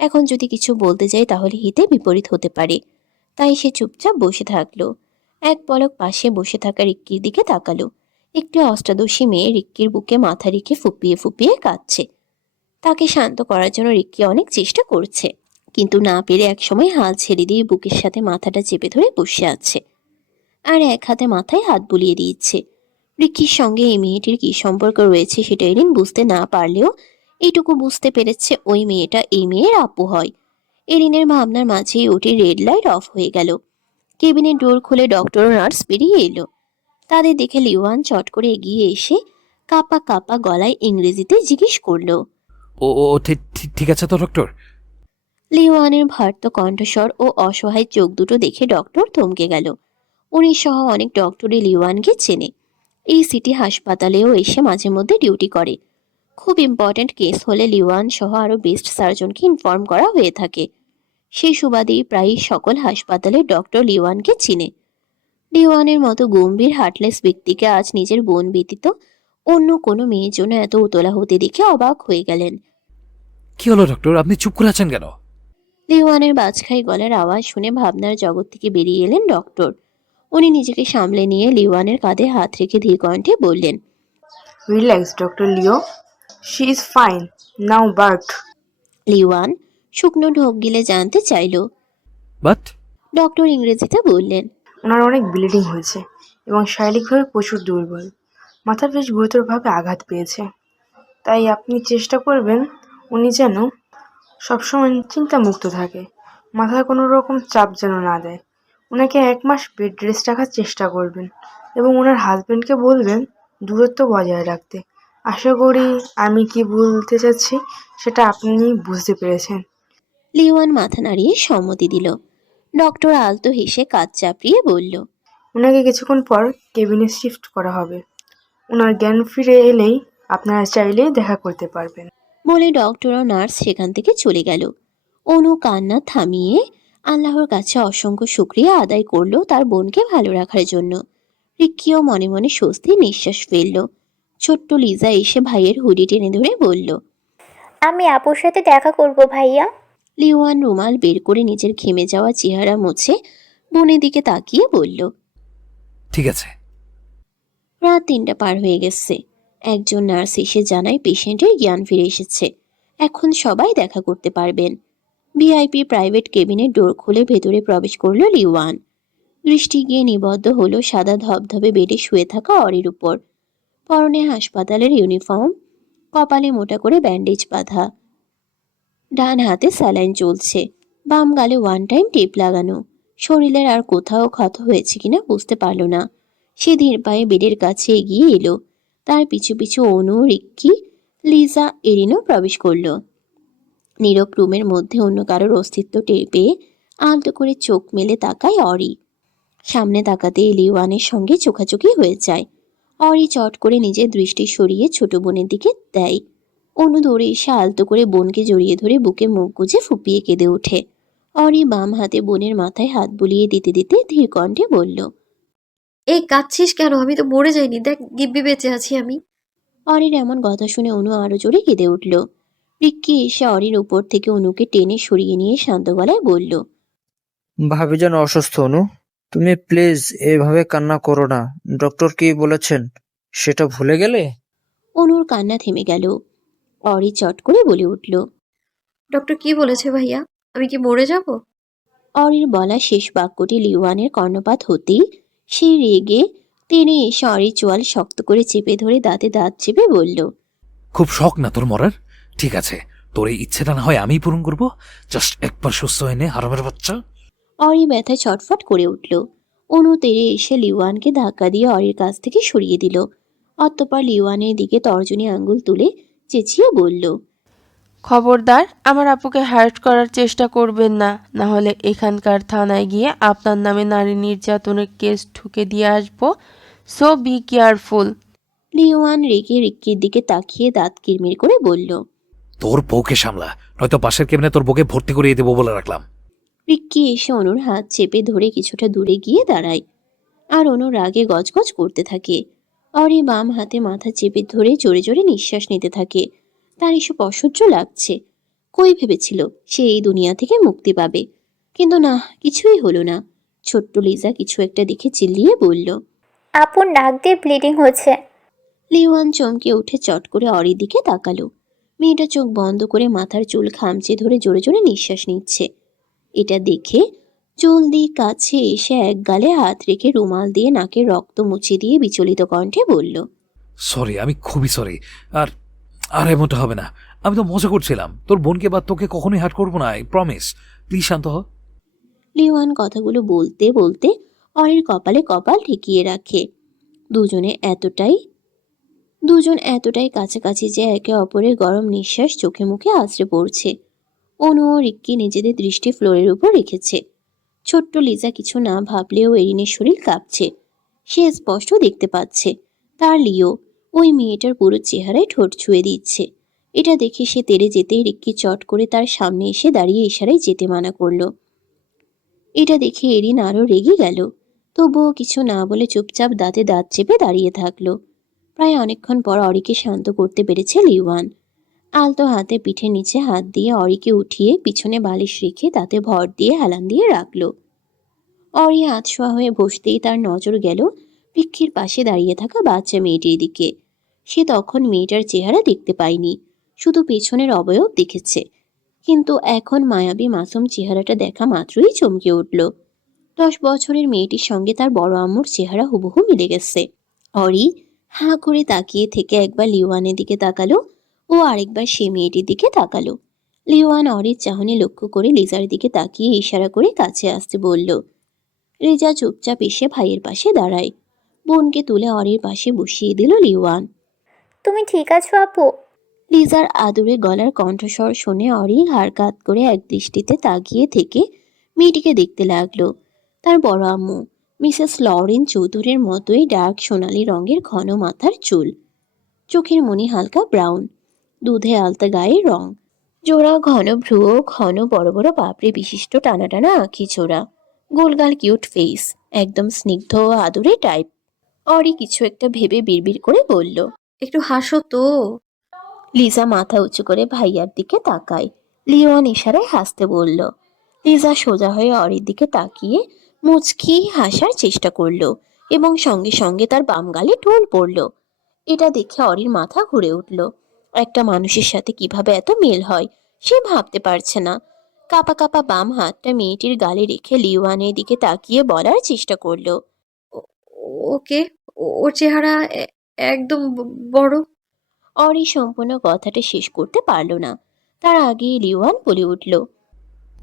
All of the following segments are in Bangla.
এখন যদি কিছু বলতে যাই তাহলে হিতে বিপরীত হতে পারে। তাই সে চুপচাপ বসে থাকল। এক পলক পাশে বসে থাকা রিক্কির দিকে তাকালো। একটি অষ্টাদশী মেয়ে রিক্কির বুকে মাথা রেখে ফুপিয়ে ফুপিয়ে কাঁদছে। তাকে শান্ত করার জন্য রিক্কি অনেক চেষ্টা করছে, কিন্তু না পেরে একসময় হাল ছেড়ে দিয়ে বুকের সাথে মাথাটা চেপে ধরে বসে আছে। আর এক হাতে মাথায় হাত বুলিয়ে দিচ্ছে। রিক্কির সঙ্গে এই মেয়েটির কি সম্পর্ক রয়েছে সেটা এরিন বুঝতে না পারলেও এইটুকু বুঝতে পেরেছে ওই মেয়েটা এই মেয়ের আপু হয়। এরিনের ভাবনার মাঝেই ওটি রেড লাইট অফ হয়ে গেল। কেবিনের ডোর খুলে ডক্টর ও নার্স বেরিয়ে এলো। তাদের দেখে লিওয়ান চট করে এগিয়ে এসে কাপা কাপা গলায় ইংরেজিতে জিজ্ঞেস করল। ও ও ঠিক ঠিক- ঠিক আছে তো ডক্টর লিওয়ানের ভার্ত কণ্ঠস্বর ও অসহায় চোখ দুটো দেখে ডক্টর থমকে গেল। উনি সহ অনেক ডক্টরই লিওয়ানকে চেনে। এই সিটি হাসপাতালেও এসে মাঝে মধ্যে ডিউটি করে। খুব ইম্পর্ট্যান্ট কেস হলে লিওয়ান সহ আরও বেস্ট সার্জনকে ইনফর্ম করা হয়ে থাকে। সেই সুবাদেই প্রায় সকল হাসপাতালে ডক্টর লিওয়ানকে চিনে। লিওয়ানের মতো গম্ভীর হার্টলেস ব্যক্তিকে আজ নিজের বোন ব্যতীত অন্য কোনো মেয়ের জন্য এত উতলা হতে দেখে অবাক হয়ে গেলেন। কি হলো ডক্টর আপনি চুপ করে আছেন কেন? লিওয়ানের বাজখাই গলার আওয়াজ শুনে ভাবনার জগৎ থেকে বেরিয়ে এলেন ডক্টর উনি নিজেকে সামলে নিয়ে লিওয়ানের কাঁধে হাত রেখে ধীর কণ্ঠে বললেন Relax, doctor Leo. She is fine. Now birth. লিওয়ান শুকনো ঢোক গিলে জানতে চাইল। বাট ডক্টর ইংরেজিতে বললেন ওনার অনেক ব্লিডিং হয়েছে এবং শারীরিকভাবে প্রচুর দুর্বল। মাথার বেশ গুরুতরভাবে আঘাত পেয়েছে। তাই আপনি চেষ্টা করবেন উনি যেন সবসময় চিন্তামুক্ত থাকে। মাথায় কোনো রকম চাপ যেন না দেয়। ওনাকে এক মাস বেড রেস্ট রাখার চেষ্টা করবেন এবং ওনার হাজব্যান্ডকে বলবেন দূরত্ব বজায় রাখতে। আশা করি আমি কি বলতে চাচ্ছি সেটা আপনি বুঝতে পেরেছেন। লিওয়ান মাথা নাড়িয়ে সম্মতি দিল। ডক্টর আলতো হেসে কাজ চাপড়িয়ে বলল ওনাকে কিছুক্ষণ পর কেবিনে শিফট করা হবে। ওনার জ্ঞান ফিরে এলেই আপনারা চাইলে দেখা করতে পারবেন। বলে ডক্টর ও নার্স সেখান থেকে চলে গেল। অনু কান্না থামিয়ে আল্লাহর কাছে অসংখ্য শুক্রিয়া আদায় করল তার বোনকে ভালো রাখার জন্য। রিক্কিও মনে মনে স্বস্তি নিঃশ্বাস ফেলল। ছোট্ট লিজা এসে ভাইয়ের হুডি টেনে ধরে বলল আমি আপুর সাথে দেখা করব ভাইয়া। লিওয়ান রুমাল বের করে নিজের ঘেমে যাওয়া চেহারা মুছে বোনের দিকে তাকিয়ে বলল ঠিক আছে। রাত তিনটা পার হয়ে গেছে। একজন নার্স এসে জানায় পেশেন্টের জ্ঞান ফিরে এসেছে। এখন সবাই দেখা করতে পারবেন। ভিআইপি প্রাইভেট কেবিনের ডোর খুলে ভেতরে প্রবেশ করল লিওয়ান। দৃষ্টি গিয়ে নিবদ্ধ হলো সাদা ধবধবে বেডে শুয়ে থাকা অরির উপর। পরনে হাসপাতালের ইউনিফর্ম, কপালে মোটা করে ব্যান্ডেজ বাঁধা। ডান হাতে স্যালাইন চলছে, বাম গালে ওয়ান টাইম টেপ লাগানো। শরীরের আর কোথাও ক্ষত হয়েছে কিনা বুঝতে পারল না। সে ধীর পায়ে বেডের কাছে এগিয়ে এলো। তার পিছু পিছু অনু, রিক্কি, লিজা, এরিনও প্রবেশ করল। নীরব রুমের মধ্যে অন্য কারোর অস্তিত্ব টের পেয়ে আলতো করে চোখ মেলে তাকায় অরি। সামনে তাকাতে লিওয়ানের সঙ্গে চোখাচোখি হয়ে যায়। অরি চট করে নিজের দৃষ্টি সরিয়ে ছোট বোনের দিকে দেয়। অনু দৌড়ে এসে আলতো করে বোনকে জড়িয়ে ধরে বুকে মুখ গুজে ফুপিয়ে কেঁদে ওঠে। অরি বাম হাতে বোনের মাথায় হাত বুলিয়ে দিতে দিতে ধীর কণ্ঠে বলল এই কাঁদছিস কেন? আমি তো মরে যাইনি। দেখ দিব্যি বেঁচে আছি আমি। অরির এমন কথা শুনে অনু আরও জোরে কেঁদে উঠল। রিক্কি এসে অরির উপর থেকে অনুকে টেনে সরিয়ে নিয়ে শান্ত গলায় বলল ভাবি যেন অসুস্থ অনু। তুমি প্লিজ এভাবে কান্না করো না। ডক্টর কি বলেছেন? সেটা ভুলে গেলে? অনুর কান্না থেমে গেল। অরি চট করে বলে উঠল ডক্টর কি বলেছে ভাইয়া? আমি কি মরে যাব? অরির বলা শেষ বাক্যটি লিওয়ানের কর্ণপাত হতেই সে রেগে তিনি এসে অরির চোয়াল শক্ত করে চেপে ধরে দাঁতে দাঁত চেপে বলল খুব শখ না তোর মরার? ঠিক আছে তোর এই ইচ্ছেটা না হয় আমিই পূরণ করব। জাস্ট একবার সুস্থ হয়ে নে হারামের বাচ্চা। অরি ব্যথায় ছটফট করে উঠল। অনু তেরে এসে লিওয়ানকে ধাক্কা দিয়ে অরির কাছ থেকে সরিয়ে দিল। অতঃপর লিওয়ানের দিকে তর্জনী আঙ্গুল তুলে চেঁচিয়ে বলল খবরদার আমার আপুকে হার্ট করার চেষ্টা করবেন না না হলে এখানকার থানায় গিয়ে আপনার নামে নারী নির্যাতনের কেস ঠুকে দিয়ে আসব। So be careful. লিওয়ান রেগে রিক্কির দিকে তাকিয়ে দাঁত কিরমির করে বলল তোর বউকে সামলা নয়তো পাশের কেমনে তোর বউকে ভর্তি করিয়ে দেবো বলে রাখলাম। রিক্কি এসে অনুর হাত চেপে ধরে কিছুটা দূরে গিয়ে দাঁড়ায়। আর অনু রাগে গজগজ করতে থাকে। অরে বাম হাতে মাথা চেপে ধরে জোরে জোরে নিঃশ্বাস নিতে থাকে। তার এসব অসহ্য লাগছে। কই ভেবেছিল সে এই দুনিয়া থেকে মুক্তি পাবে। কিন্তু না কিছুই হলো না। ছোট্ট লিজা কিছু একটা দেখে চিল্লিয়ে বলল আপুর নাক দিয়ে ব্লিডিং হচ্ছে। লিওয়ান চমকে উঠে চট করে অরির দিকে তাকালো। মেয়েটা চোখ বন্ধ করে মাথার চুল খামচে ধরে জোরে জোরে নিঃশ্বাস নিচ্ছে। এটা দেখে জলদি কাছে এসে এক গালে হাত রেখে রুমাল দিয়ে নাকে রক্ত মুছে দিয়ে বিচলিত কণ্ঠে বলল সরি আমি খুবই সরি। আর আর এমনটা হবে না। আমি তো মজা করছিলাম। তোর বোনকে বা তোকে কখনোই হার্ট করব না প্রমিস প্লিজ শান্ত হ। লিওয়ান কথাগুলো বলতে বলতে অরির কপালে কপাল ঠেকিয়ে রাখে। দুজনে এতটাই দুজন এতটাই কাছাকাছি যে একে অপরের গরম নিঃশ্বাস চোখে মুখে আছড়ে পড়ছে। অনু ও রিক্কি নিজেদের দৃষ্টি ফ্লোরের উপর রেখেছে। ছোট্ট লিজা কিছু না ভাবলেও এরিনের শরীর কাঁপছে। সে স্পষ্ট দেখতে পাচ্ছে। তার লিও ওই মেয়েটার পুরো চেহারায় ঠোঁট ছুঁয়ে দিচ্ছে। এটা দেখে সে তেড়ে যেতেই রিক্কি চট করে তার সামনে এসে দাঁড়িয়ে ইশারায় যেতে মানা করল। এটা দেখে এরিন আরও রেগে গেল। তবুও কিছু না বলে চুপচাপ দাঁতে দাঁত চেপে দাঁড়িয়ে থাকল। প্রায় অনেকক্ষণ পর অরিকে শান্ত করতে পেরেছে লিওয়ান। আলতো হাতে পিঠে নিচে হাত দিয়ে অরিকে উঠিয়ে পিছনে বালিশ রেখে তাতে ভর দিয়ে হেলান দিয়ে রাখল। অরি আতশোয়া হয়ে বসতেই তার নজর গেল পিক্ষির পাশে দাঁড়িয়ে থাকা বাচ্চা মেয়েটির দিকে। সে তখন মেয়েটার চেহারা দেখতে পায়নি, শুধু পেছনের অবয়ব দেখেছে। কিন্তু এখন মায়াবী মাসুম চেহারাটা দেখা মাত্রই চমকে উঠল। দশ বছরের মেয়েটির সঙ্গে তার বড় আম্মুর চেহারা হুবহু মিলে গেছে। অরি হাঁ করে তাকিয়ে থেকে একবার লিওয়ানের দিকে তাকালো ও আরেকবার সে মেয়েটির দিকে তাকালো। লিওয়ান অরির চাহনি লক্ষ্য করে লিজার দিকে তাকিয়ে ইশারা করে কাছে আসতে বলল রেজা চুপচাপ এসে ভাইয়ের পাশে দাঁড়ায়। বোনকে তুলে অরির পাশে বসিয়ে দিল লিওয়ান। তুমি ঠিক আছো আপু? লিজার আদুরে গলার কণ্ঠস্বর শুনে অরি হাড় কাত করে এক দৃষ্টিতে তাকিয়ে থেকে মেয়েটিকে দেখতে লাগল। তার বড় আম্মু মিসেস লরেন চৌধুরীর মতোই ডার্ক সোনালি রঙের ঘন মাথার চুল। চোখের মনি হালকা ব্রাউন। দুধে আলতা গায়ের রং। জোড়া, ঘন ভ্রু ঘন বড় বড় পাপড়ি বিশিষ্ট টানা টানা আঁখি ছোড়া। গোলগাল কিউট ফেস একদম স্নিগ্ধ ও আদুরে টাইপ অরি কিছু একটা ভেবে বিড়বিড় করে বলল, একটু হাসো তো। লিজা মাথা উঁচু করে ভাইয়ার দিকে তাকায়। লিওয়ান ইশারায় হাসতে বলল, লিজা সোজা হয়ে অরির দিকে তাকিয়ে মুচকি হাসার চেষ্টা করল এবং সঙ্গে সঙ্গে তার বাম গালে টোল পড়ল। এটা দেখে অরির মাথা ঘুরে উঠল। একটা মানুষের সাথে কীভাবে এত মিল হয় সে ভাবতে পারছে না। কাপা কাপা বাম হাতটা মেয়েটির গালে রেখে লিওয়ানের দিকে তাকিয়ে বলার চেষ্টা করল। ওকে ও- ওর চেহারা একদম বড়। অরি সম্পূর্ণ কথাটা শেষ করতে পারল না। তার আগেই লিওয়ান বলে উঠল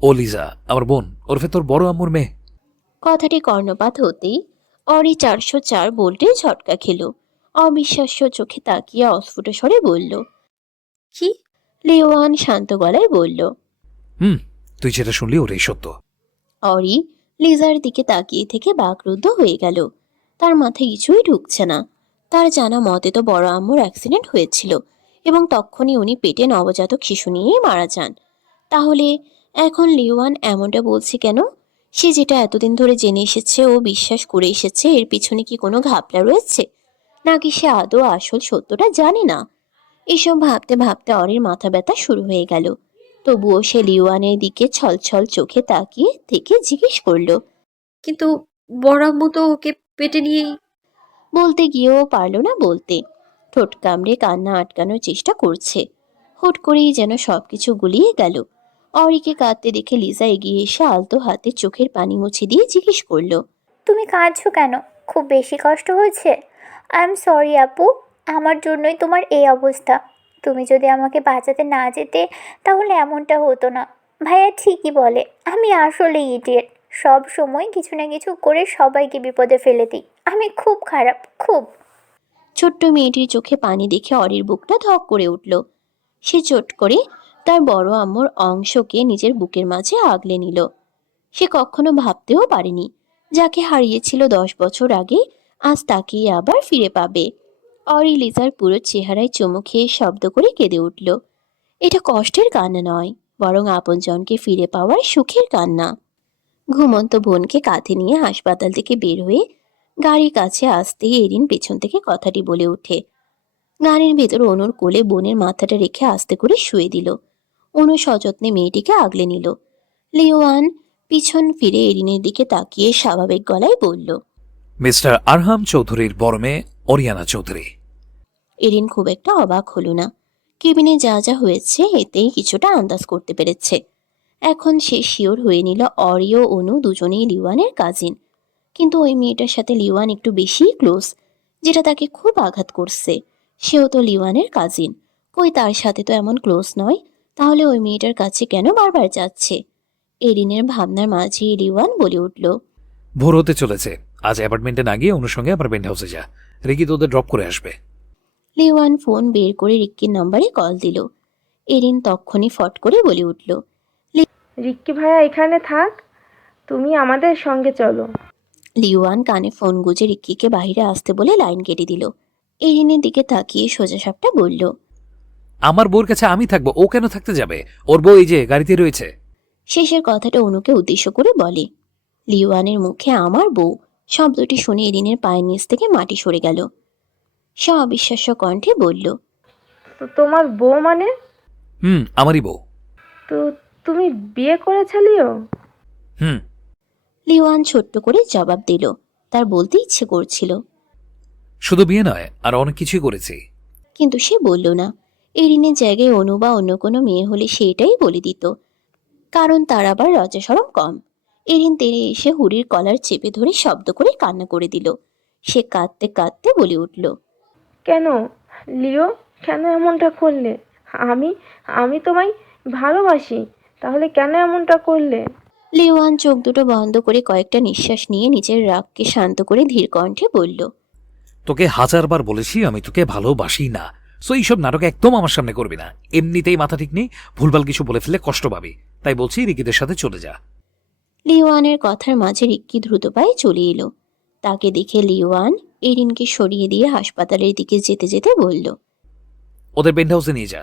ও লিজা আমার বোন ওরফে তোর বড় আম্মুর মেয়ে। কথাটি কর্ণপাত হতেই অরি চারশো চার বোল্টে ঝটকা খেল। অবিশ্বাস্য চোখে তাকিয়ে অস্ফুট স্বরে বলল কি লিওয়ান শান্ত গলায় বলল হুম তুই যেটা শুনলি ওটাই সত্য। অরি লিজার দিকে তাকিয়ে থেকে বাকরুদ্ধ হয়ে গেল। তার মাথায় কিছুই ঢুকছে না। তার জানা মতে তো বড় আম্মুর অ্যাক্সিডেন্ট হয়েছিল এবং তখনই উনি পেটে নবজাতক শিশু নিয়েই মারা যান। তাহলে এখন লিওয়ান এমনটা বলছে কেন? সে যেটা এতদিন ধরে জেনে এসেছে ও বিশ্বাস করে এসেছে এর পিছনে কি কোনো ঘাপলা রয়েছে? নাকি সে আদৌ আসল সত্যটা জানে না? এসব ভাবতে ভাবতে অরির মাথা ব্যথা শুরু হয়ে গেল। তবুও সে লিওয়ানের দিকে ছলছল চোখে তাকিয়ে থেকে জিজ্ঞেস করল কিন্তু বড় আম্মু তো ওকে পেটে নিয়েই বলতে গিয়েও পারল না বলতে। ঠোঁট কামড়ে কান্না আটকানোর চেষ্টা করছে। হুট করেই যেন সবকিছু গুলিয়ে গেল। অরিকে কাঁদতে দেখে লিজা এগিয়ে এসে আলতো হাতে চোখের পানি মুছে দিয়ে জিজ্ঞেস করল তুমি কাঁদছো কেন? খুব বেশি কষ্ট হয়েছে। আই এম সরি আপু। আমার জন্যই তোমার এই অবস্থা। তুমি যদি আমাকে বাঁচাতে না যেতে, তাহলে এমনটা হতো না। ভাইয়া ঠিকই বলে, আমি আসলে ইডিয়েট। সব সময় কিছু না কিছু করে সবাইকে বিপদে ফেলে দিই। আমি খুব খারাপ, খুব। ছোট্ট মেয়েটির চোখে পানি দেখে অরির বুকটা ধক করে উঠল। সে চট করে তার বড় আম্মুর অংশকে নিজের বুকের মাঝে আগলে নিল। সে কখনো ভাবতেও পারেনি, যাকে হারিয়েছিল দশ বছর আগে, আজ তাকিয়ে আবার ফিরে পাবে। অরি লিজার পুরো চেহারায় চুমু খেয়ে শব্দ করে কেঁদে উঠল। এটা কষ্টের কান্না নয়, বরং আপনজনকে ফিরে পাওয়ার সুখের কান্না। ঘুমন্ত বোনকে কাঁধে নিয়ে হাসপাতাল থেকে বের হয়ে গাড়ির কাছে আসতেই এরিন পেছন থেকে কথাটি বলে ওঠে। গাড়ির ভেতর অনুর কোলে বোনের মাথাটা রেখে আস্তে করে শুয়ে দিল। অনু সযত্নে মেয়েটিকে আগলে নিল। লিওয়ান পিছন ফিরে এরিনের দিকে তাকিয়ে স্বাভাবিক গলায় বলল, মিস্টার আরহাম চৌধুরীর বড় মেয়ে অরিয়ানা চৌধুরী। এরিন খুব একটা অবাক হলো না। কেবিনে যা যা হয়েছে এতেই কিছুটা আন্দাজ করতে পেরেছে। এখন সে শিওর হয়ে নিল অরিও, অনু দুজনেই লিওয়ানের কাজিন কিন্তু ওই মেয়েটার সাথে লিওয়ান একটু বেশিই ক্লোজ যেটা তাকে খুব আঘাত করছে। সেও তো লিওয়ানের কাজিন কই তার সাথে তো এমন ক্লোজ নয়, তাহলে ওই মেয়েটার কাছে কেন বারবার যাচ্ছে? এরিনের ভাবনার মাঝেই লিওয়ান বলে উঠল, ভোর হতে চলেছে। আজ অ্যাপার্টমেন্টে না গিয়ে অনুর সঙ্গে আবার পেন্ট হাউসে যা। রিকি তোদের ড্রপ করে আসবে। লিওয়ান ফোন বের করে রিক্কির নম্বরে কল দিল। এরিন তক্ষণি ফট করে বলে উঠল রিক্কি ভাইয়া এখানে থাক তুমি আমাদের সঙ্গে চলো। লিওয়ান কানে ফোন গুজে রিক্কিকে বাইরে আসতে বলে লাইন কেটে দিল। এরিনের দিকে তাকিয়ে সোজা সাপটা বলল আমার বউর কাছে আমি থাকব ও কেন থাকতে যাবে? ওর বউ এই যে গাড়িতে রয়েছে। শেষের কথাটা অনুকে উদ্দেশ্য করে বলে লিওয়ানের মুখে আমার বউ। শব্দটি শুনে এরিনের পায়ের নিচ থেকে মাটি সরে গেল। সে অবিশ্বাস্য কণ্ঠে বলল তো তোমার বউ মানে? হুম আমারই বউ। তো তুমি বিয়ে করেছিলিও? হুম। লিওয়ান ছোট্ট করে জবাব দিল তার বলতে ইচ্ছে করছিল। শুধু বিয়ে নয় আর অনেক কিছুই করেছি। কিন্তু সে বলল না। এরিনের জায়গায় অনু বা অন্য কোনো মেয়ে হলে সেটাই বলে দিত কারণ তার আবার লজ্জাসরম কম। এরিন তেরে এসে হুড়ির কলার চেপে ধরে শব্দ করে কান্না করে দিল। সে কাঁদতে কাঁদতে বলে উঠল কেন? লিও কেন এমনটা করলে? আমি আমি তোমায় ভালোবাসি তাহলে কেন এমনটা করলে? লিওয়ান চোখ দুটো বন্ধ করে কয়েকটা নিঃশ্বাস নিয়ে নিজের রাগকে শান্ত করে ধীর কণ্ঠে বলল তোকে হাজারবার বলেছি আমি তোকে ভালোবাসি না। সো এইসব নাটক একদম আমার সামনে করবি না। এমনিতেই মাথা ঠিক নেই ভুলভাল কিছু বলে ফেলে কষ্ট পাবি। তাই বলছি রিকিদের সাথে চলে যা। লিওয়ানের কথার মাঝে রিক্কি দ্রুত পায়ে চলে এলো। তাকে দেখে লিওয়ান এরিনকে সরিয়ে দিয়ে হাসপাতালের দিকে যেতে যেতে বলল ওদের পেন্ট হাউসে নিয়ে যা।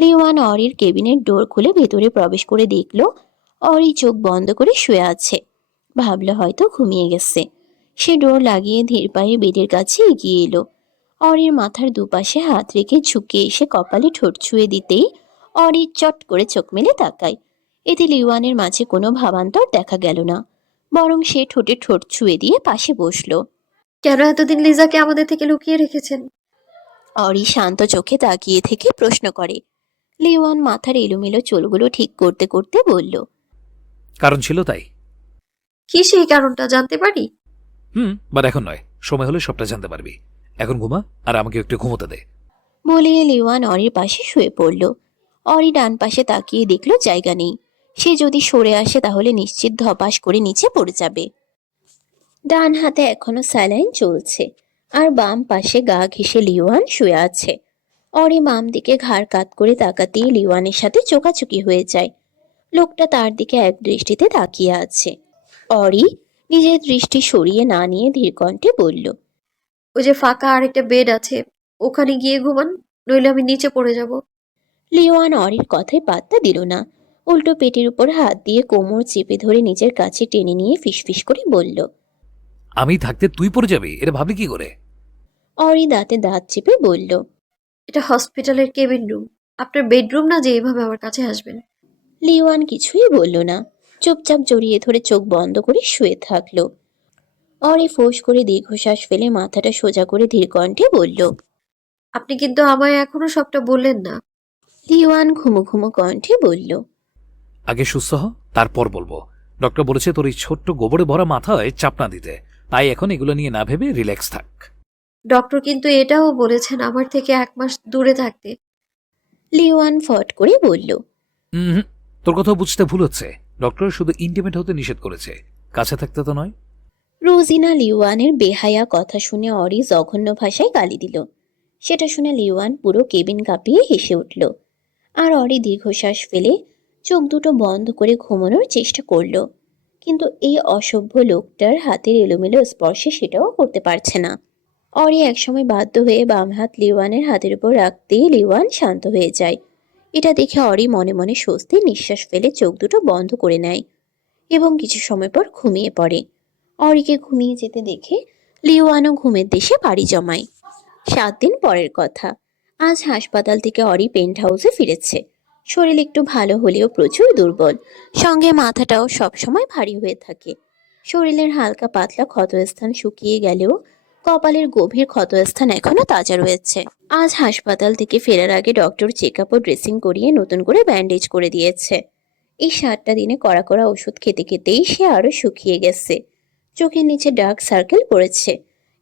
লিওয়ান অরির কেবিনের ডোর খুলে ভেতরে প্রবেশ করে দেখল অরি চোখ বন্ধ করে শুয়ে আছে। ভাবলো হয়তো ঘুমিয়ে গেছে। সে ডোর লাগিয়ে ধীর পায়ে বেডের কাছে এগিয়ে এলো। অরির মাথার দুপাশে হাত রেখে ঝুঁকে এসে কপালে ঠোঁট ছুঁয়ে দিতেই অরি চট করে চোখ মেলে তাকায়। এতে লিওয়ানের মাঝে কোনো ভাবান্তর দেখা গেল না। বরং সে ঠোঁটে ঠোঁট ছুঁয়ে দিয়ে পাশে বসল। কেন এতদিন লিজাকে আমাদের থেকে লুকিয়ে রেখেছেন? অরি শান্ত চোখে তাকিয়ে থেকে প্রশ্ন করে। লিওয়ান মাথার এলোমেলো চুলগুলো ঠিক করতে করতে বলল কারণ ছিল তাই। কি সেই কারণটা জানতে পারি? হুম বাট এখন নয়। সময় হলে সবটা জানতে পারবি। এখন ঘুমা আর আমাকে একটু ঘুমোতে দে। বলে লিওয়ান অরির পাশে শুয়ে পড়ল। অরি ডান পাশে তাকিয়ে দেখল জায়গা নেই। সে যদি সরে আসে তাহলে নিশ্চিত ধপাস করে নিচে পড়ে যাবে। ডান হাতে এখনও স্যালাইন চলছে। আর বাম পাশে গা ঘেঁষে লিওয়ান শুয়ে আছে। অরি বাম দিকে ঘাড় কাত করে তাকাতেই লিওয়ানের সাথে চোকাচুকি হয়ে যায়। লোকটা তার দিকে এক দৃষ্টিতে তাকিয়ে আছে। অরি নিজের দৃষ্টি সরিয়ে না নিয়ে ধীরকণ্ঠে বলল ওই যে ফাঁকা আর একটা বেড আছে ওখানে গিয়ে ঘুমান নইলে আমি নিচে পড়ে যাব। লিওয়ান অরির কথায় পাত্তা দিল না। উল্টো পেটের উপর হাত দিয়ে কোমর চেপে ধরে নিজের কাছে টেনে নিয়ে ফিসফিস করে বলল আমি থাকতে তুই পড়ে যাবি? এটা ভাবলি কি করে? অরি দাঁতে দাঁত চেপে বলল এটা হসপিটালের কেবিন রুম। আপনার বেডরুম না যে এইভাবে আমার কাছে আসবেন লিওয়ান কিছুই বলল না। চুপচাপ জড়িয়ে ধরে চোখ বন্ধ করে শুয়ে থাকল। অরে ফোঁস করে দীর্ঘশ্বাস ফেলে মাথাটা সোজা করে ধীর কণ্ঠে বলল আপনি কিন্তু আমায় এখনও সবটা বললেন না। লিওয়ান ঘুমো ঘুমো কণ্ঠে বলল আগে সুস্থ হ তারপর বলব। ডক্টর বলেছে তোর এই ছোট্ট গোবরে ভরা মাথায় চাপ না দিতে। তাই এখন এগুলো নিয়ে না ভেবে রিল্যাক্স থাক। ডক্টর কিন্তু এটাও বলেছেন আমার থেকে এক মাস দূরে থাকতে। লিওয়ান ফট করে বলল হুম তোর কথা বুঝতে ভুল হচ্ছে। ডক্টর শুধু ইন্টিমেট হতে নিষেধ করেছে। কাছে থাকতে তো নয়। রোজিনা লিওয়ানের বেহায়া কথা শুনে অরি জঘন্য ভাষায় গালি দিল। সেটা শুনে লিওয়ান পুরো কেবিন কাঁপিয়ে হেসে উঠল। আর অরি দীর্ঘশ্বাস ফেলে চোখ দুটো বন্ধ করে ঘুমানোর চেষ্টা করল। কিন্তু এই অসভ্য লোকটার হাতের এলোমেলো স্পর্শে সেটাও করতে পারছে না। অরি একসময় বাধ্য হয়ে বাম হাত লিওয়ানের হাতের উপর রাখতেই লিওয়ান শান্ত হয়ে যায়। এটা দেখে অরি মনে মনে স্বস্তি নিঃশ্বাস ফেলে চোখ দুটো বন্ধ করে নেয় এবং কিছু সময় পর ঘুমিয়ে পড়ে। অরিকে ঘুমিয়ে যেতে দেখে লিওয়ানও ঘুমের দেশে পাড়ি জমায়। সাত দিন পরের কথা। আজ হাসপাতাল থেকে অরি পেন্ট হাউসে ফিরেছে। শরীর একটু ভালো হলেও প্রচুর দুর্বল। সঙ্গে মাথাটাও সবসময় ভারী হয়ে থাকে। শরীরের হালকা পাতলা ক্ষতস্থান শুকিয়ে গেলেও কপালের গভীর ক্ষতস্থান এখনও তাজা রয়েছে। আজ হাসপাতাল থেকে ফেরার আগে ডক্টর চেক আপ ও ড্রেসিং করিয়ে নতুন করে ব্যান্ডেজ করে দিয়েছে। এই সাতটা দিনে কড়া কড়া ওষুধ খেতে খেতেই সে আরও শুকিয়ে গেছে। চোখের নিচে ডার্ক সার্কেল পড়েছে।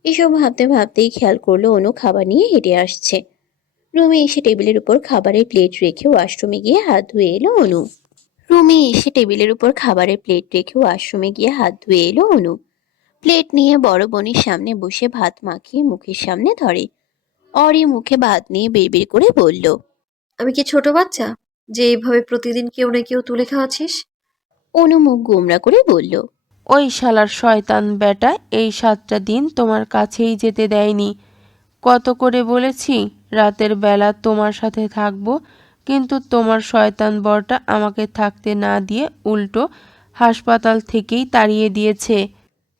এসব ভাবতে ভাবতেই খেয়াল করল অনু খাবার নিয়ে হেঁটে আসছে। রুমে এসে টেবিলের উপর খাবারের প্লেট রেখে ওয়াশরুমে গিয়ে হাত ধুয়ে এলো অনু। রুমে এসে টেবিলের উপর খাবারের প্লেট রেখে ওয়াশরুমে গিয়ে হাত ধুয়ে এলো অনু। প্লেট নিয়ে বড় বোনের সামনে বসে ভাত মাখিয়ে মুখের সামনে ধরে। অরি মুখে ভাত নিয়ে বেরবের করে বলল আমি কি ছোট বাচ্চা যে এইভাবে প্রতিদিন কেউ না কেউ তুলে খাওয়াচ্ছিস? অনু মুখ গোমরা করে বলল ওই শালার শয়তান বেটা এই সাতটা দিন তোমার কাছেই যেতে দেয়নি। কত করে বলেছি? রাতের বেলা তোমার সাথে থাকব, কিন্তু তোমার শয়তান বরটা আমাকে থাকতে না দিয়ে উল্টো হাসপাতাল থেকেই তাড়িয়ে দিয়েছে।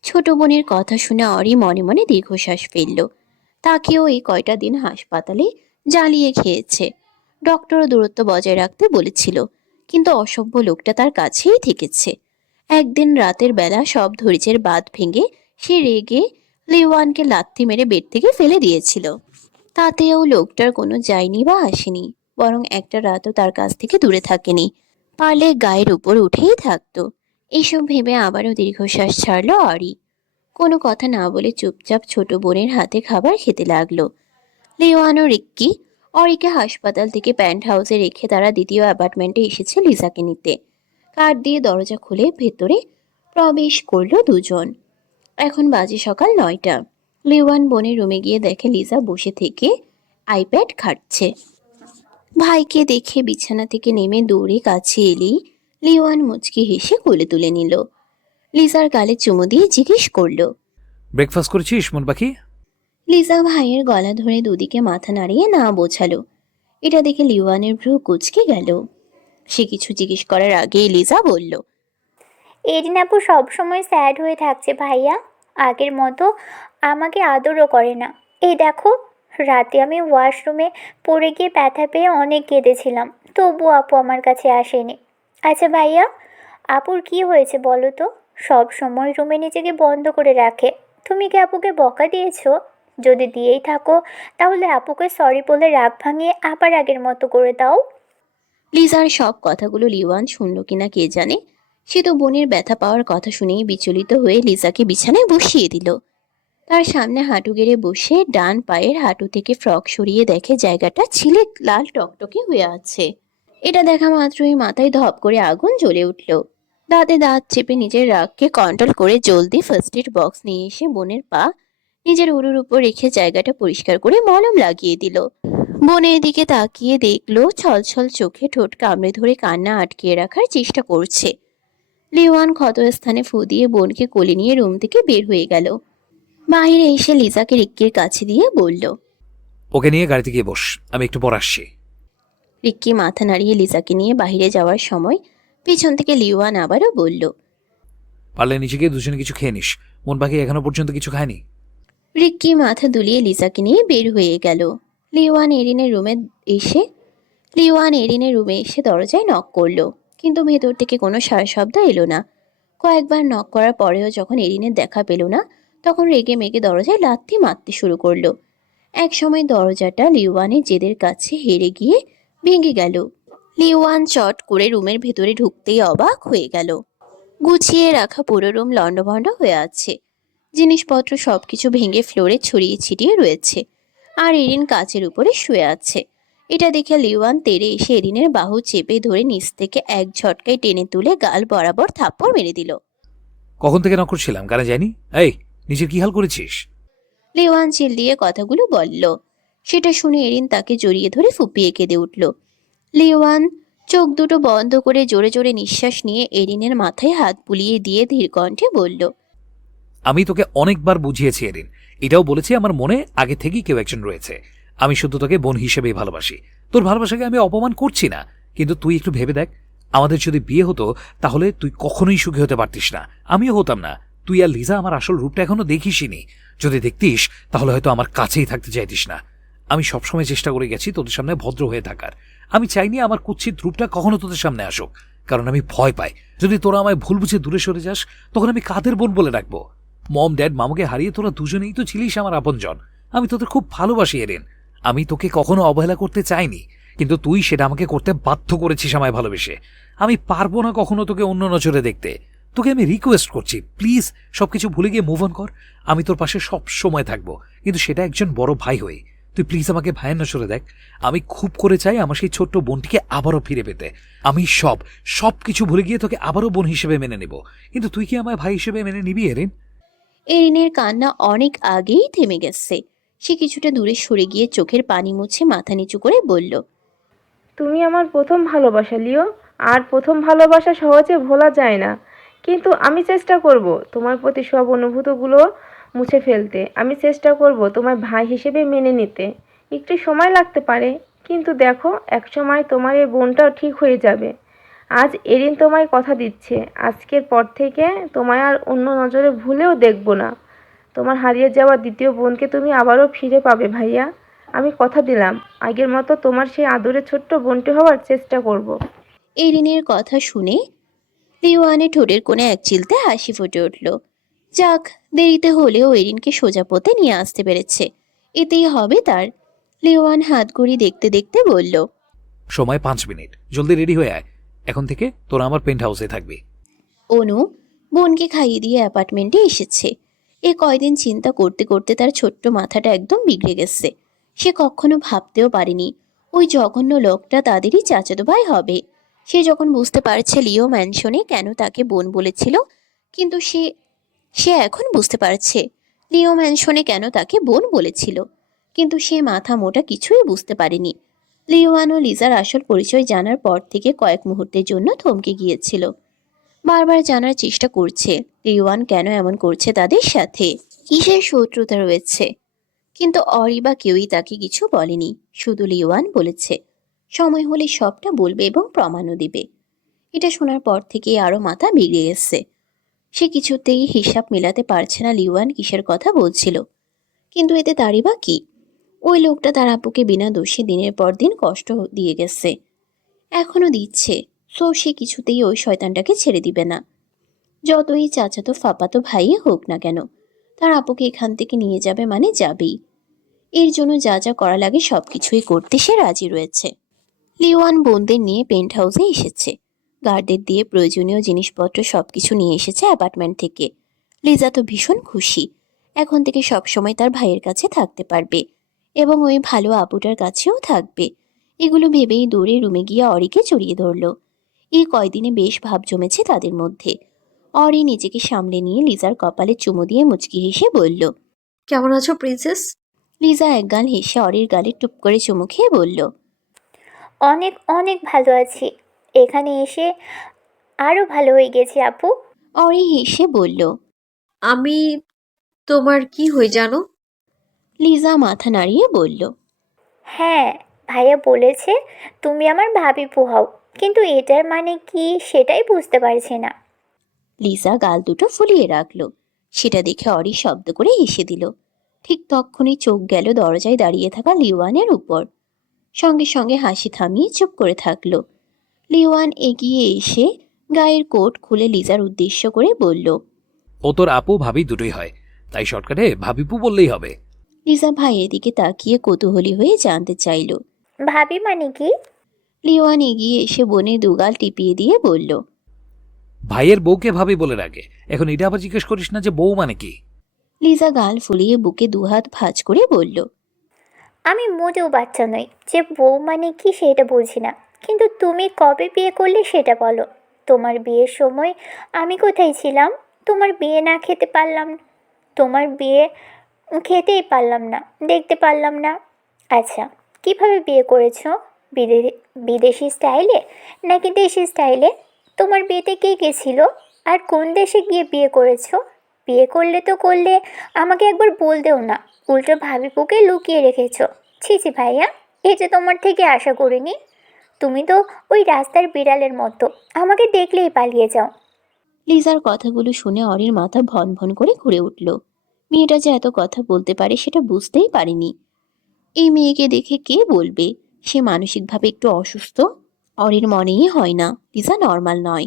ছোট বোনের কথা শুনে অরি মনে মনে দীর্ঘশ্বাস ফেলল। তাকেও এই কয়টা দিন হাসপাতালে জ্বালিয়ে খেয়েছে। ডক্টর দূরত্ব বজায় রাখতে বলেছিল, কিন্তু অসভ্য লোকটা তার কাছেই থেকেছে। একদিন রাতের বেলা সব ধৈর্যের বাঁধ ভেঙে সে রেগে লিওয়ানকে লাথি মেরে বেড থেকে ফেলে দিয়েছিল। তাতেও লোকটার কোনো যায়নি বা আসেনি, বরং একটা রাতও তার কাছ থেকে দূরে থাকেনি। পারলে গায়ের উপর উঠেই থাকতো। এসব ভেবে আবারও দীর্ঘশ্বাস ছাড়লো অরি। কোনো কথা না বলে চুপচাপ ছোট বোনের হাতে খাবার খেতে লাগল। লিওয়ান রিক্কি অরিকে হাসপাতাল থেকে প্যান্ট হাউসে রেখে তারা দ্বিতীয় অ্যাপার্টমেন্টে এসেছে লিজাকে নিতে। কাঠ দিয়ে দরজা খুলে ভেতরে প্রবেশ করল দুজন। এখন বাজে সকাল নয়টা। লিওয়ান বোনের রুমে গিয়ে দেখে লিজা বসে থেকে আইপ্যাড ঘাটছে ভাইকে দেখে বিছানা থেকে নেমে দৌড়ে কাছে এলেই লিওয়ান মুচকি হেসে কোলে তুলে নিল। লিজার গালে চুমু দিয়ে জিজ্ঞেস করল ব্রেকফাস্ট করেছিস মন পাখি? লিজা ভাইয়ের গলা ধরে দুদিকে মাথা নাড়িয়ে না বোঝালো। এটা দেখে লিওয়ানের ভ্রু কুচকে গেল। সে কিছু জিজ্ঞেস করার আগেই লিজা বলল এরিন আপু সবসময় স্যাড হয়ে থাকছে ভাইয়া। আগের মতো আমাকে আদরও করে না। এই দেখো, রাতে আমি ওয়াশরুমে পড়ে গিয়ে ব্যথা পেয়ে অনেক কেঁদেছিলাম। তবু আপু আমার কাছে আসেনি। আচ্ছা ভাইয়া, আপুর কি হয়েছে বলো তো? সব সময় রুমে নিজেকে বন্ধ করে রাখে। তুমি কি আপুকে বকা দিয়েছ? যদি দিয়েই থাকো, তাহলে আপুকে সরি বলে রাগ ভাঙিয়ে আবার আগের মতো করে দাও। লিজার সব কথাগুলো লিওয়ান শুনল কিনা কে জানে? সে তো বোনের ব্যথা পাওয়ার কথা শুনেই বিচলিত হয়ে লিজাকে বিছানায় বসিয়ে দিল। তার সামনে হাঁটু গেড়ে বসে ডান পায়ের হাঁটু থেকে ফ্রক সরিয়ে দেখে জায়গাটা ছিলে লাল টকটকে হয়ে আছে। এটা দেখা মাত্রই মাথায় ধপ করে আগুন জ্বলে উঠল। দাঁতে দাঁত চেপে নিজের রাগকে কন্ট্রোল করে জলদি ফার্স্ট এড বক্স নিয়ে এসে বোনের পা নিজের উরুর উপর রেখে জায়গাটা পরিষ্কার করে মলম লাগিয়ে দিল। বোনের দিকে তাকিয়ে দেখল ছলছল চোখে ঠোঁট কামড়ে ধরে কান্না আটকিয়ে রাখার চেষ্টা করছে। লিওয়ান ক্ষতস্থানে ফু দিয়ে বোনকে কোলে নিয়ে রুম থেকে বের হয়ে গেল। বাইরে এসে লিজাকে রিক্কির কাছে দিয়ে বলল ওকে নিয়ে গাড়িতে গিয়ে বস আমি একটু পর আসছি। রিক্কি মাথা নাড়িয়ে লিজাকে নিয়ে বাইরে যাওয়ার সময় পিছন থেকে লিওয়ান আবারও বলল পারলে নিচে গিয়ে দুজনে কিছু খেয়ে নিস মন পাখি এখনও পর্যন্ত কিছু খায়নি। রিক্কি মাথা দুলিয়ে লিজাকে নিয়ে বের হয়ে গেল। লিওয়ান এরিনের রুমে এসে লিওয়ান এরিনের রুমে এসে দরজায় নক করল। কিন্তু ভেতর থেকে কোনো সারা শব্দ এলো না। কয়েকবার নক করার পরেও যখন এরিনের দেখা পেল না, তখন রেগে মেগে দরজায় লাথি মারতে শুরু করল। এক সময় দরজাটা লিওয়ানের জেদের কাছে হেরে গিয়ে ভেঙে গেল। লিওয়ান চট করে রুমের ভেতরে ঢুকতেই অবাক হয়ে গেল। গুছিয়ে রাখা পুরো রুম লণ্ডভণ্ড হয়ে আছে। জিনিসপত্র সবকিছু ভেঙে ফ্লোরে ছড়িয়ে ছিটিয়ে রয়েছে। আর এরিন কাচের উপরে শুয়ে আছে। এটা দেখে লিওয়ান তেরে এসে এরিনের বাহু চেপে ধরে নিচ থেকে এক ঝটকায় টেনে তুলে গাল বরাবর থাপ্পড় মেরে দিল। কখন থেকে নক করছিলাম কানে জানি এই নিজের কি হাল করেছিস? লিওয়ান চিল দিয়ে কথাগুলো বলল। সেটা শুনে এরিন তাকে জড়িয়ে ধরে ফুপিয়ে কেঁদে উঠল। লিওয়ান চোখ দুটো বন্ধ করে জোরে জোরে নিঃশ্বাস নিয়ে এরিনের মাথায় হাত বুলিয়ে দিয়ে ধীর কণ্ঠে বলল আমি তোকে অনেকবার বুঝিয়েছি এরিন। এটাও বলেছি আমার মনে আগে থেকেই কেউ একজন রয়েছে। আমি শুধু তোকে বোন হিসেবেই ভালোবাসি। তোর ভালোবাসাকে আমি অপমান করছি না। কিন্তু তুই একটু ভেবে দেখ, আমাদের যদি বিয়ে হতো, তাহলে তুই কখনোই সুখী হতে পারতিস না। আমিও হতাম না। তুই আর লিজা আমার আসল রূপটা এখনও দেখিসনি যদি দেখতিস, তাহলে হয়তো আমার কাছেই থাকতে চাইতিস না। আমি সবসময় চেষ্টা করে গেছি তোদের সামনে ভদ্র হয়ে থাকার। আমি চাইনি আমার কুচ্ছিত রূপটা কখনো তোদের সামনে আসুক। কারণ আমি ভয় পাই। যদি তোরা আমায় ভুল বুঝে দূরে সরে যাস, তখন আমি কাদের বোন বলে রাখব মম, ড্যাড, মামাকে হারিয়ে তোরা দুজনেই তো ছিলিস আমার আপনজন। আমি তোদের খুব ভালোবাসি, এরেন। আমি তোকে কখনো অবহেলা করতে চাইনি, কিন্তু তুই সেটা আমাকে করতে বাধ্য করেছিস আমায় ভালোবেসে। আমি পারব না কখনো তোকে অন্য নজরে দেখতে। তোকে আমি রিকোয়েস্ট করছি প্লিজ সবকিছু ভুলে গিয়ে মুভ অন কর। আমি তোর পাশে সব সময় থাকব, কিন্তু সেটা একজন বড় ভাই হয়ে। তুই প্লিজ আমাকে ভাইয়ের নজরে দেখ। আমি খুব করে চাই আমার সেই ছোট্ট বোনটিকে আবারও ফিরে পেতে। আমি সব সব কিছু ভুলে গিয়ে তোকে আবারও বোন হিসেবে মেনে নেব। কিন্তু তুই কি আমায় ভাই হিসেবে মেনে নিবি, এরিন? এরিনের কান্না অনেক আগেই থেমে গেছে। সে কিছুটা দূরে সরে গিয়ে চোখের পানি মুছে মাথা নিচু করে বলল, তুমি আমার প্রথম ভালোবাসা, লিও। আর প্রথম ভালোবাসা সহজে ভোলা যায় না। কিন্তু আমি চেষ্টা করব তোমার প্রতি সব অনুভূতিগুলো মুছে ফেলতে। আমি চেষ্টা করব তোমার ভাই হিসেবে মেনে নিতে। একটু সময় লাগতে পারে। কিন্তু দেখো, একসময় তোমার এই বোনটাও ঠিক হয়ে যাবে। আজ এরিন তোমায় কথা দিচ্ছে। আজকের পর থেকে তোমায় আর অন্য নজরে ভুলেও দেখব না। তোমার হারিয়ে যাওয়া দ্বিতীয় বোনকে তুমি আবারও ফিরে পাবে ভাইয়া। আমি কথা দিলাম। আগের মতো তোমার সেই আদরের ছোট্ট বোনটি হওয়ার চেষ্টা করব। এরিনের কথা শুনে লিওয়ানের ঠোঁটের কোণে এক চিলতে হাসি ফুটে উঠল। যাক দেরিতে হলেও এরিনকে সোজা পথে নিয়ে আসতে পেরেছে। এতেই হবে তার। লিওয়ান হাত ঘড়ি দেখতে দেখতে বলল সময় পাঁচ মিনিট। জলদি রেডি হয়ে আয়। এখন থেকে তোরা আমার পেন্ট হাউসে থাকবি। অনু বোনকে খাইয়ে দিয়ে অ্যাপার্টমেন্টে এসেছে। এ কয়দিন চিন্তা করতে করতে তার ছোট্ট মাথাটা একদম বিগড়ে গেছে। সে কখনো ভাবতেও পারেনি, ওই জঘন্য লোকটা তাদেরই চাচাতো ভাই হবে। সে যখন বুঝতে পারছে লিও ম্যানশনে কেন তাকে বোন বলেছিল, কিন্তু সে সে এখন বুঝতে পারছে লিও ম্যানশনে কেন তাকে বোন বলেছিল। কিন্তু সে মাথা মোটা কিছুই বুঝতে পারেনি। লিওয়ান ও লিজার আসল পরিচয় জানার পর থেকে কয়েক মুহূর্তের জন্য থমকে গিয়েছিল। বারবার জানার চেষ্টা করছে। লিওয়ান কেন এমন করছে তাদের সাথে? কিসের শত্রুতা রয়েছে? কিন্তু অরি বা কেউই তাকে কিছু বলেনি। শুধু লিওয়ান বলেছে, সময় হলে সবটা বলবে এবং প্রমাণও দিবে। এটা শোনার পর থেকে আরও মাথা বিগড়ে গেছে। সে কিছুতেই হিসাব মেলাতে পারছে না লিওয়ান কিসের কথা বলছিল। কিন্তু এতে তারই বা কি? ওই লোকটা তার আপুকে বিনা দোষে দিনের পর দিন কষ্ট দিয়ে গেছে। এখনও দিচ্ছে। সো সে কিছুতেই ওই শয়তানটাকে ছেড়ে দিবে না। যতই চাচাতো, ফাপাতো ভাই হোক না কেন, তার আপুকে এখান থেকে নিয়ে যাবে মানে যাবেই। এর জন্য যা যা করা লাগে সব কিছুই করতে সে রাজি রয়েছে। লিওয়ান বোনদের নিয়ে পেন্ট হাউসে এসেছে। গার্ডদের দিয়ে প্রয়োজনীয় জিনিসপত্র সবকিছু নিয়ে এসেছে অ্যাপার্টমেন্ট থেকে। লিজা তো ভীষণ খুশি। এখন থেকে সব সময় তার ভাইয়ের কাছে থাকতে পারবে এবং ওই ভালো আপুটার কাছেও থাকবে। এগুলো ভেবেই দূরে রুমে গিয়ে অরিকে জড়িয়ে ধরলো। এই কয়দিনে বেশ ভাব জমেছে তাদের মধ্যে। অরি নিজেকে সামলে নিয়ে লিজার কপালে চুমু দিয়ে মুচকি হেসে বলল কেমন আছো প্রিন্সেস? লিজা একগাল হেসে অরির গালে টুপ করে চুমু খেয়ে বলল অনেক অনেক ভালো আছি। এখানে এসে আরও ভালো হয়ে গেছি আপু। অরি হেসে বলল আমি তোমার কি হই জানো? লিজা মাথা নাড়িয়ে বলল হ্যাঁ ভাইয়া বলেছে তুমি আমার ভাবি পোহাও কিন্তু এটার মানে কি সেটাই বুঝতে পারছে না। লিজা গাল দুটো ফুলিয়ে রাখল। সেটা দেখে অরি শব্দ করে হেসে দিল। ঠিক তক্ষুনি চোখ গেল দরজায় দাঁড়িয়ে থাকা লিওয়ানের উপর। সঙ্গে সঙ্গে হাসি থামিয়ে চুপ করে থাকল। লিওয়ান এগিয়ে এসে গায়ের কোট খুলে লিজার উদ্দেশ্য করে বলল ও তোর আপু ভাবি দুটোই হয়। তাই শর্টকাটে ভাবিপু বললেই হবে। লিজা ভাইয়ের দিকে তাকিয়ে কৌতূহলী হয়ে জানতে চাইল। ভাবি মানে কি? লিওয়ান এগিয়ে এসে বনে দুগাল টিপিয়ে দিয়ে বলল ভাইয়ের বউকে ভাবি বলে রাখে এখন এটা আবার জিজ্ঞেস করিস না যে বউ মানে কি? লিজা গাল ফুলিয়ে বুকে দুহাত ভাঁজ করে বলল আমি মোটেও বাচ্চা নই যে বউ মানে কি সেটা বুঝি না। কিন্তু তুমি কবে বিয়ে করলে সেটা বলো। তোমার বিয়ের সময় আমি কোথায় ছিলাম? তোমার বিয়ে না খেতে পারলাম তোমার বিয়ে খেতেই পারলাম না দেখতে পারলাম না। আচ্ছা কীভাবে বিয়ে করেছ? বিদেশি স্টাইলে নাকি দেশি স্টাইলে? তোমার বিয়েতে কে গেছিল? আর কোন দেশে গিয়ে বিয়ে করেছ? বিয়ে করলে তো করলে আমাকে একবার বলতেও না। উল্টো ভাবিপুকে লুকিয়ে রেখেছো। ছি ভাইয়া যে তোমার থেকে আশা করিনি। তুমি তো ওই রাস্তার বিড়ালের মতো। আমাকে দেখলেই পালিয়ে যাও। লিজার কথাগুলো শুনে অরির মাথা ভন ভন করে ঘুরে উঠল। মেয়েটা যে এত কথা বলতে পারে সেটা বুঝতেই পারেনি। এই মেয়েকে দেখে কে বলবে? সে মানসিকভাবে একটু অসুস্থ অরির মনেই হয় না লিজা নর্মাল নয়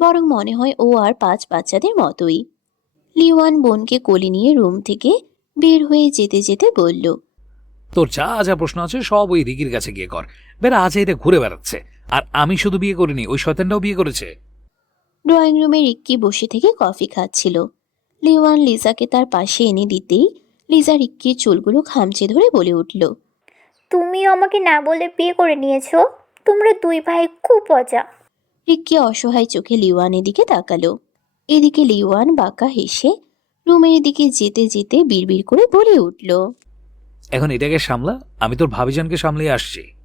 বরং মনে হয় ও আর পাঁচ বাচ্চাদের মতোই। লিওয়ান বোনকে কোলে নিয়ে রুম থেকে বের হয়ে যেতে যেতে বলল তোর যা যা প্রশ্ন আছে সব ওই রিকির কাছে গিয়ে কর। বেড়া আজ এটা ঘুরে বেড়াচ্ছে। আর আমি শুধু বিয়ে করিনি ওই শয়তানটাও বিয়ে করেছে। ড্রয়িং রুমে রিক্কি বসে থেকে কফি খাচ্ছিল। লিওয়ান লিজাকে তার পাশে এনে দিতেই লিজা রিক্কির চুলগুলো খামচে ধরে বলে উঠল তুমিও আমাকে না বলে বিয়ে করে নিয়েছো? তোমরা দুই ভাই খুব মজা। রিক্কি অসহায় চোখে লিওয়ান এদিকে তাকালো। এদিকে লিওয়ান বাঁকা হেসে রুমের দিকে যেতে যেতে বিড়বিড় করে বলে উঠল। এখন এটাকে সামলা আমি তোর ভাবিজনকে সামলিয়ে আসছি।